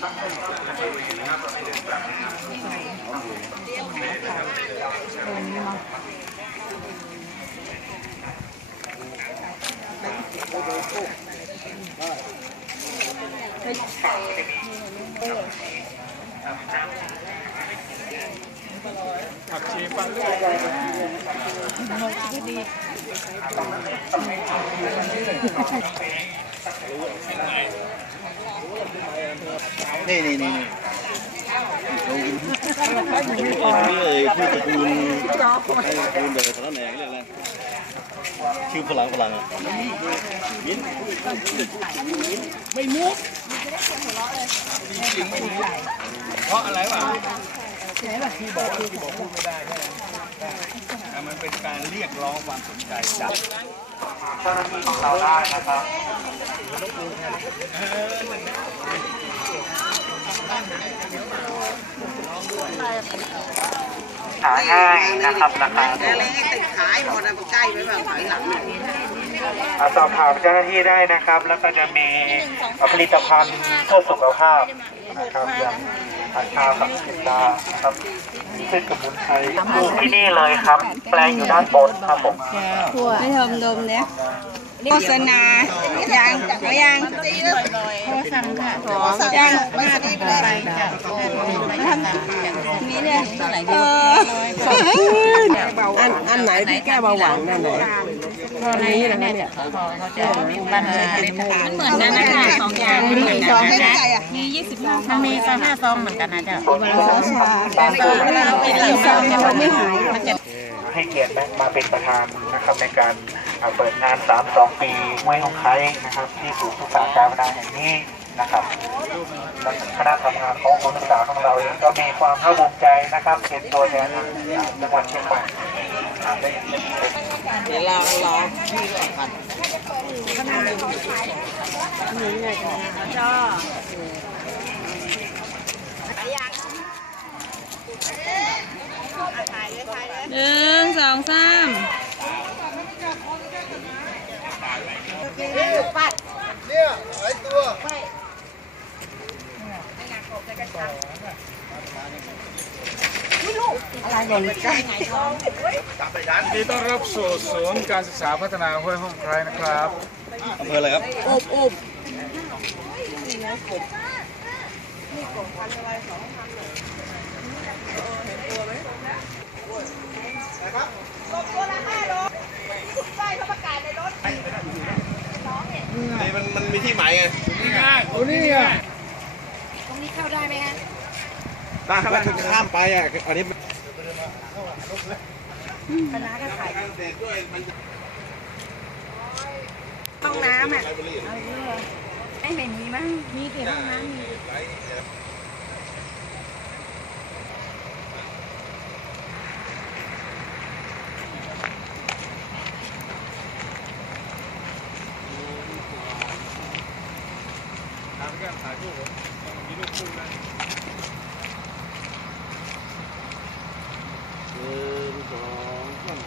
ผักชีฟังด้วย นี่นี่นี่นี่นี่เลยชื่อตระกูลตระกูลเดอสารแหนงเรียกอะไรชื่อพลังพลังอะมิ้นเพราะอะไรวะที่บอกที่บอกพูดไม่ได้ใช่ไหมแต่มันเป็นการเรียกร้องความสนใจจากเจ้าหน้าที่ของ่ายนะครับ ราคาถูกอะไรให้ติดขายหมดอะใกล้ไปแบบถอยหลังเนี่ยอ่าสอบถามเจ้าหน้าที่ได้นะครับ แล้วก็จะมีผลิตภัณฑ์เพื่อสุขภาพนะครับอย่างผักชาผักสิดานะครับซึ่งสมุนไพรปลูกที่นี่เลยครับ แปลงอยู่ด้านบนครับผมไม่ทำนมเนี่ย โฆษณายังไม่ยังโฆษณาหอมยังไม่ได้ไปทำนี่เนี่ยเอออันอันไหนที่แก้เบาหวานนั่นไหนตอนนี้นะเนี่ยมันเหมือนกันนะคะสองอย่างเหมือนกันนะมียี่สิบซองมันมีซองห้าซองเหมือนกันนะเจ้าแต่เวลาเราไปเรียนซองเนี่ยมันไม่หายมันจะ ให้เกียรติแม็กมาเป็นประธานนะครับในการเปิดงาน 32 ปีมวยของไคนะครับ ที่ศูนย์ศึกษาการพัฒนาแห่งนี้นะครับคณะทำงานของศูนย์ศึกษาของเราเองก็มีความภาคภูมิใจนะครับเป็นตัวแทนจังหวัดเชียงใหม่อ่าได้เป็นเดี๋ยวเรารอพี่ก่อนหนึ่งสองสามที่ต้อนรับสู่ศูนย์การศึกษาพัฒนาห้วยห้องไคร้นะครับอำเภออะไรครับอุบอุบ นะครับลบตัวละห้าโลใกล้เขาประกาศในรถสองเนี่ยนี่มันมันมีที่หมายไงนี่ไงโอ้นี่ไงตรงนี้เข้าได้ไหมฮะได้ครับข้ามไปอะอันนี้คณะก็ขายห้องน้ำอะไม่เห็นมีมั้งมีแต่ห้องน้ำ ถ่ายรูปผมมีรูปคู่นะหนึ่งสองสาม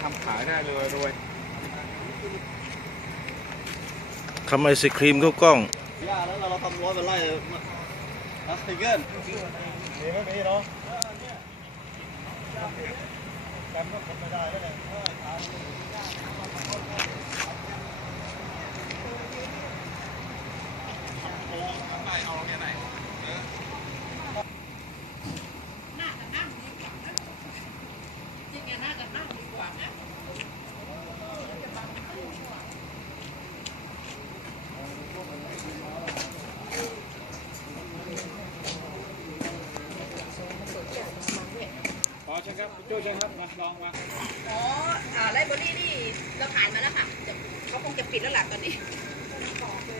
ทำขายได้เลยรวยทำไอศครีมเข้ากล้อง ย่าแล้วเราทำร้อยเป็นไร่ นะสติกเก เชิญครับพี่โจ้เชิญครับมาลองมาอ๋ออ่าไลบรารีนี่เราผ่านมาแล้วค่ะเดี๋ยวเขาคงจะปิดแล้วล่ะตอนนี้